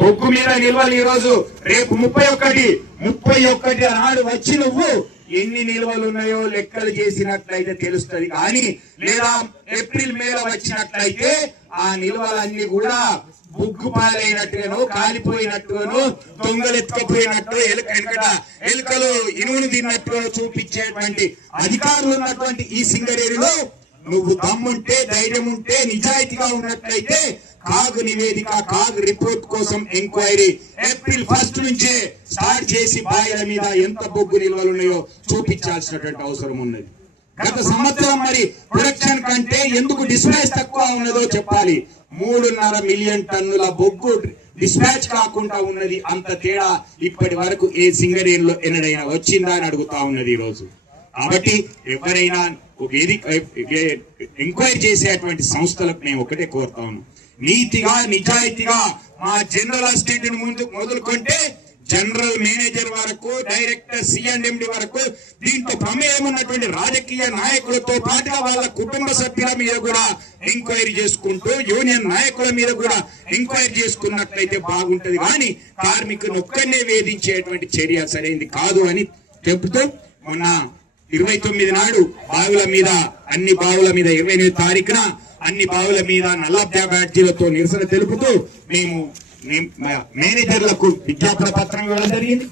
బొగ్గు మీద నిల్వలు ఈ రోజు రేపు 31 నాడు వచ్చి నువ్వు ఎన్ని నిల్వలు ఉన్నాయో లెక్కలు చేసినట్లయితే తెలుస్తుంది. కానీ లేదా ఏప్రిల్ మేలో వచ్చినట్లయితే ఆ నిల్వలన్నీ కూడా బొగ్గు పాలైనట్టుగాను కాలిపోయినట్టుగాను దొంగలెత్తుకపోయినట్టు ఎలుకలు ఇనుమును తిన్నట్టుగా చూపించేటువంటి అధికారులు ఉన్నటువంటి ఈ సింగరేణిలో నువ్వు దమ్ముంటే ధైర్యం ఉంటే నిజాయితీగా ఉన్నట్లయితే కాగు నివేదిక కాగు రిపోర్ట్ కోసం ఎంక్వైరీ ఏప్రిల్ 1 నుంచే స్టార్ట్ చేసి బాయిల మీద ఎంత బొగ్గు నిల్వలు ఉన్నాయో చూపించాల్సినటువంటి అవసరం ఉన్నది. గత సంవత్సరం మరి ప్రొడక్షన్ కంటే ఎందుకు డిస్పాచ్ తక్కువ ఉన్నదో చెప్పాలి. 3.5 మిలియన్ టన్నుల బొగ్గు డిస్పాచ్ కాకుండా ఉన్నది. అంత తేడా ఇప్పటి వరకు ఏ సింగరేణిలో ఎన్నడైనా వచ్చిందా అని అడుగుతా ఉన్నది ఈ రోజు. కాబట్టి ఎవరైనా ఎంక్వైరీ చేసేటువంటి సంస్థలకు మేము ఒకటే కోరుతా ఉన్నాం, నీతిగా నిజాయితీగా మా జనరల్ అసిస్టెంట్ మొదలుకుంటే జనరల్ మేనేజర్ వరకు డైరెక్టర్ సిఎండి వరకు దీంతో ప్రమేయం ఉన్నటువంటి రాజకీయ నాయకులతో పాటుగా వాళ్ళ కుటుంబ సభ్యుల మీద కూడా ఎంక్వైరీ చేసుకుంటూ యూనియన్ నాయకుల మీద కూడా ఎంక్వైరీ చేసుకున్నట్లయితే బాగుంటది. కానీ కార్మికుని ఒక్కనే వేధించేటువంటి చర్య సరైనది కాదు అని చెబుతూ మొన్న 29 నాడు బావుల మీద అన్ని బావుల మీద 28 తారీఖున అన్ని బావుల మీద నల్ల బ్యాడ్జీలతో నిరసన తెలుపుతూ మేము మేనేజర్లకు విజ్ఞాపన పత్రం ఇవ్వడం జరిగింది.